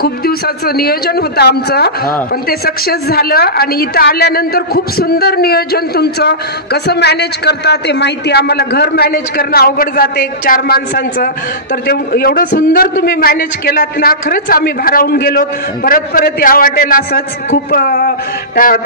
खूप दिवसाचं नियोजन होतं आमचं, पण ते सक्सेस झालं आणि इथं आल्यानंतर खूप सुंदर नियोजन तुमचं. कसं मॅनेज करता ते माहिती आम्हाला. घर मॅनेज करणं अवघड जाते 4 माणसांचं, तर ते एवढं सुंदर तुम्ही मॅनेज केलात ना, खरंच आम्ही भारावून गेलो. परत परत या वाटेल असंच. खूप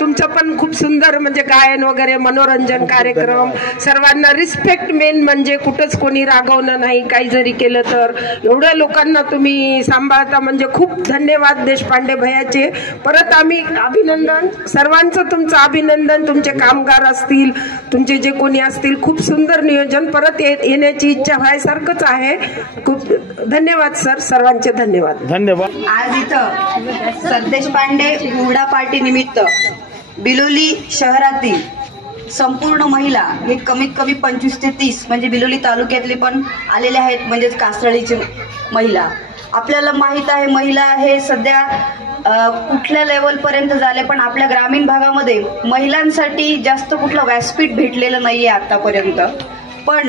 तुमचं पण खूप सुंदर म्हणजे गायन वगैरे, मनोरंजन कार्यक्रम, सर्वांना रिस्पेक्ट मेन म्हणजे कुठंच कोणी रागवणं नाही. काही जरी केलं तर एवढ्या लोकांना तुम्ही सांभाळता म्हणजे खूप धन्यवाद देशपांडे भैयाचे. परत आम्ही अभिनंदन सर्वांचं, तुमचं अभिनंदन. तुमचे कामगार असतील, तुमचे जे कोणी असतील, खूप सुंदर नियोजन. परत येण्याची इच्छा व्हायसारखंच आहे. खूप धन्यवाद सर, सर्वांचे धन्यवाद. धन्यवाद. आज इथं सरदेशपांडे हुरडा पार्टी निमित्त बिलोली शहरातील संपूर्ण महिला, हे कमीत कमी 25 ते 30 म्हणजे बिलोली तालुक्यातले पण आलेले आहेत, म्हणजेच कासळीची महिला. आपल्याला माहित आहे महिला हे सध्या कुठल्या लेवलपर्यंत झाले, पण आपल्या ग्रामीण भागामध्ये महिलांसाठी जास्त कुठलं व्यासपीठ भेटलेलं नाहीये आतापर्यंत. पण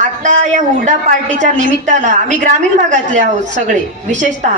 आता या हुरडा पार्टीच्या निमित्तानं आम्ही ग्रामीण भागातले आहोत सगळे विशेषतः,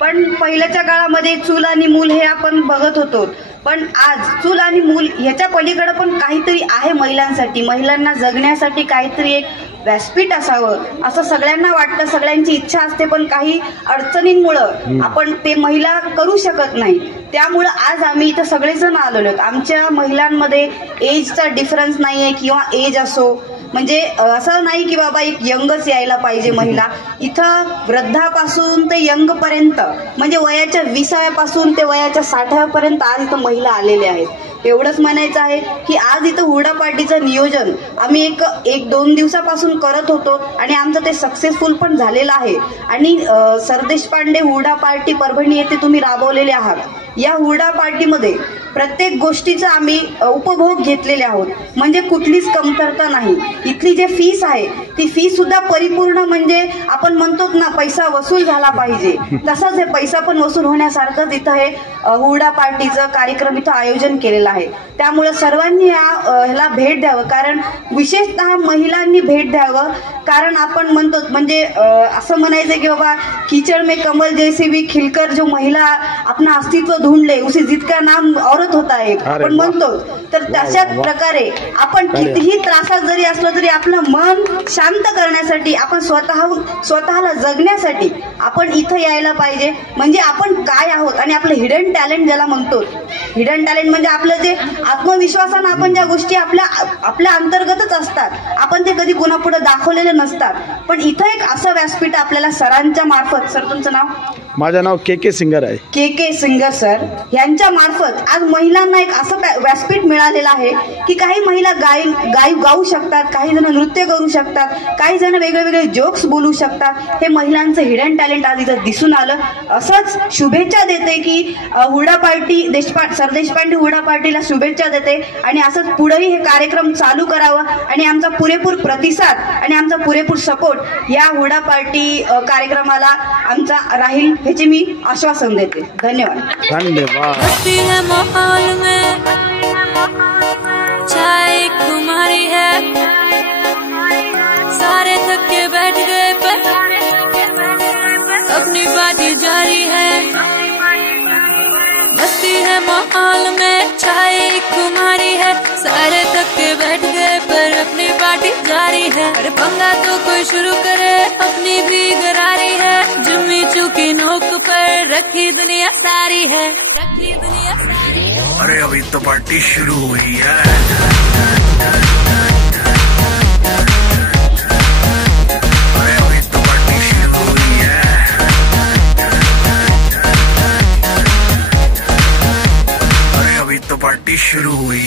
पण पहिल्याच्या काळामध्ये चूल आणि मूल हे आपण बघत होतो, पण आज चूल आणि मूल ह्याच्या पलीकडे पण काहीतरी आहे महिलांसाठी. महिलांना जगण्यासाठी काहीतरी एक व्यासपीठ असावं असं सगळ्यांना वाटतं, सगळ्यांची इच्छा असते, पण काही अडचणींमुळं आपण ते महिला करू शकत नाही. त्यामुळं आज आम्ही इथं सगळेजण आलेलो आहोत. आमच्या महिलांमध्ये एजचा डिफरन्स नाहीये किंवा एज असो, म्हणजे असं नाही की बाबा एक यंगच यायला पाहिजे महिला. इथं वृद्धापासून ते यंग पर्यंत, म्हणजे वयाच्या 20व्यापासून ते वयाच्या 60व्यापर्यंत आज इथं महिला आलेल्या आहेत. एवढंच म्हणायचं आहे की आज इथं हुरडा पार्टीचं नियोजन आम्ही एक 2 दिवसापासून करत होतो आणि आमचं ते सक्सेसफुल पण झालेलं आहे. आणि सरदेशपांडे हुरडा पार्टी परभणी येथे तुम्ही राबवलेले आहात. या हुरडा पार्टीमध्ये प्रत्येक गोष्टीचा आम्ही उपभोग घेतलेले आहोत, म्हणजे कुठलीच कमतरता नाही. इथली जे फीस आहे ती फीस सुद्धा परिपूर्ण, म्हणजे आपण म्हणतो ना पैसा वसूल झाला पाहिजे, तसाच हे पैसा पण वसूल होण्यासारखंच इथं हे हुरडा पार्टीचं कार्यक्रम इथं आयोजन केलेलं आहे. त्यामुळे सर्वांनी ह्याला भेट द्यावं, कारण विशेषतः महिलांनी भेट द्यावं. कारण आपण म्हणतो म्हणजे असं म्हणायचं की बाबा कीचड़ में कमल जैसे भी खिलकर जो महिला अपना अस्तित्व ढूंढले उसे जितका नाम औरत होता है आपण म्हणतो. तर तशाच प्रकारे आपण कितीही त्रासात जरी असलो तरी आपलं मन शांत करण्यासाठी, आपण स्वतःला जगण्यासाठी आपण इथं यायला पाहिजे. म्हणजे आपण काय आहोत आणि आपलं हिडन टॅलेंट ज्याला म्हणतो, हिडन टॅलेंट म्हणजे आपलं जे आत्मविश्वासानं आपण ज्या गोष्टी आपल्या अंतर्गतच असतात, आपण ते कधी कुणापुढे दाखवलेले नसतात. पण इथं एक असं व्यासपीठ आपल्याला सरांच्या मार्फत, सर तुमचं नाव? माझं नाव के सिंगर आहे. के सिंगर सर यांच्या मार्फत आज महिलांना एक असं व्यासपीठ मिळालेलं आहे की काही महिला गाऊ शकतात, काही जण नृत्य करू शकतात, काही जण वेगळे जोक्स बोलू शकतात. हे महिलांचं हिडन टॅलेंट आज इथं दिसून आलं. असंच शुभेच्छा देते की हुरडा पार्टी सरदेशपांडे हुरडा पार्टीला शुभेच्छा देते आणि असंच पुढेही हे कार्यक्रम चालू करावं आणि आमचा पुरेपूर प्रतिसाद आणि आमचा पुरेपूर सपोर्ट या हुरडा पार्टी कार्यक्रमाला आमचा राहील ह्याचे मी आश्वासन देते. धन्यवाद. धन्यवाद. चाय कुमारी है, सारे थक के बैठ गए पर अपनी बातें जारी है. बस्ती है माहौल में चाय कुमारी है, सारे थक के बैठ गए पर अपनी पार्टी जारी है. अरे पंगा तो कोई शुरू करे, अपनी भी गरारी है. जुम्मी चूकी नोक पर रखी दुनिया सारी है, रखी दुनिया सारी है. अरे अभी तो पार्टी शुरू हुई है. अरे अभी तो पार्टी शुरू हुई है. अरे अभी तो पार्टी शुरू हुई